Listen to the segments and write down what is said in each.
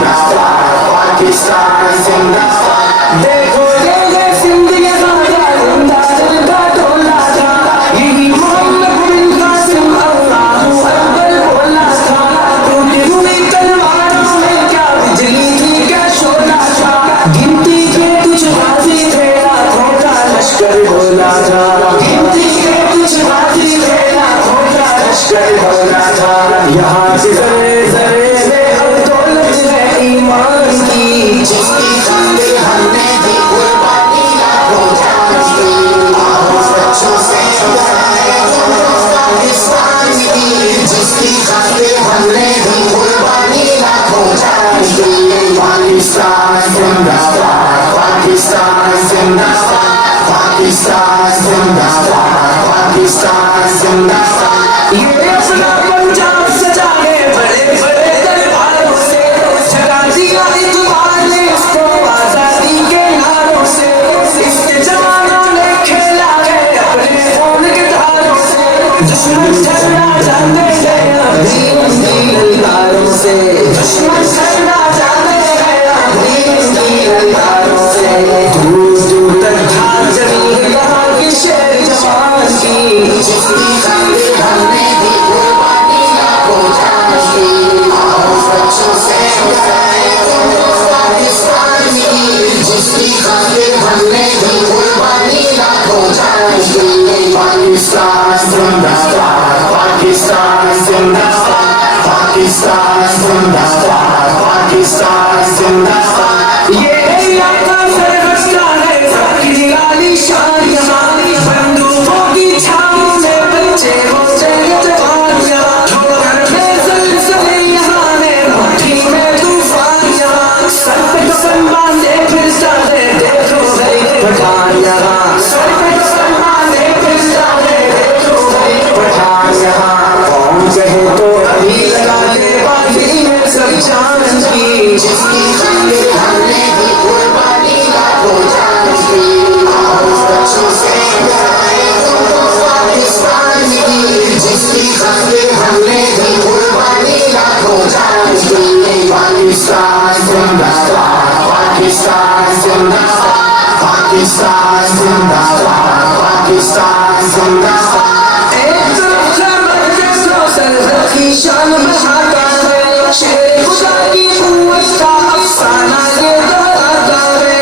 जिंदाबाद, पाकिस्तान जिंदाबाद। देखो ये जिंदगी का जिंदा दिल का टोला था, यही मोहम्मद बिन कासिम अल्लाहू अकबर बोला था। टूटी हुई तलवारों में क्या बिजली थी क्या शोला था, गिनती के कुछ गाजी थे लाखों का लश्कर बोला था, गिनती के कुछ गाजी थे लाखों का लश्कर बोला था। यहाँ से जरे जरे में अब दौलत है ईमान की, जिसकी खातिर हमने दी कुर्बानी लाखों जान की। बच्चों से बनाए पाकिस्तान की, जिसकी खातिर हमने दी कुर्बानी लाखों जान की। पाकिस्तान जिंदाबाद, पाकिस्तान जिंदाबाद, पाकिस्तान जिंदाबाद, पाकिस्तान जिंदाबाद। ये अपना पंजाब सजाने बड़े बड़े दरबारों से जगा दिया इतबार ने उसको आजादी के नारों से। इसके जमाना ने खेला है अपने खून के धारों से, दुश्मन डरना जानते हैं अभी उनकी ललकारों से, दुश्मन डरना जानते हैं अभी उनकी ललकारों से। दूर दूर तक धार जमी यहाँ की शेर जवान की, जिसकी खातिर हमने दी कुर्बानी लाखों जान की। बच्चों से बनाए पाकिस्तान की, जिसकी खातिर हमने दी कुर्बानी लाखों जान की। पाकिस्तान जिंदाबाद, पाकिस्तान जिंदाबाद, पाकिस्तान जिंदाबाद, पाकिस्तान जिंदाबाद। ये इलाका सरहद का है फकीर आलीशान, यहाँ बंदूकों की छाँव में बच्चे होते हैं जवान, यहाँ घर में ज़लज़ले यहाँ है मुट्ठी में तूफान, यहाँ सर पे कफन बांधे फिरता है देखो गई पठान, यहाँ सर पे कफन बांधे फिरता है देखो गई पठान। यहाँ कौन कहे तो अभी लगा दे बाजी में सब जान की, जिसकी खातिर हमने दी कुर्बानी लाखों जान की। बच्चों से बनाए पाकिस्तान की, जिसकी खातिर हमने दी कुर्बानी लाखों जान की। पाकिस्तान जिंदाबाद, पाकिस्तान जिंदाबाद, पाकिस्तान जिंदाबाद, पाकिस्तान जिंदाबाद। एक तरफ जबरदस्त सरहद की शान बढ़ाता है, शेर खुदा की कुव्वत का अफसाना ये दोहराता है।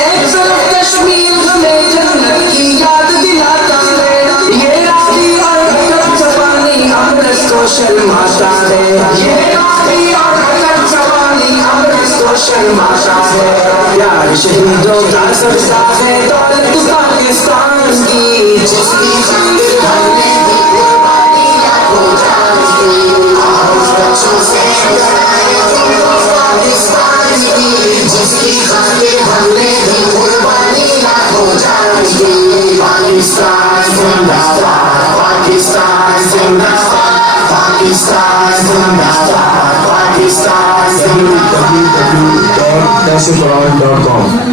एक तरफ कश्मीर हमें जन्नत की याद दिलाता है, ये रावी और हकरत जवानी अमृत को शर्माता है, ये रावी और हकरत जवानी अमृत को शर्माता है। प्यार शहीदों का सबसा है दौलत पाकिस्तान की, जिसकी खातिर हमने दी कुर्बानी लाखों जान की। बच्चों से बनाए पाकिस्तान की, जिसकी खातिर हमने दी कुर्बानी लाखों जान की। पाकिस्तान जिंदाबाद, पाकिस्तान जिंदाबाद, पाकिस्तान जिंदाबाद, पाकिस्तान जिंदाबाद। www.kasifquran.com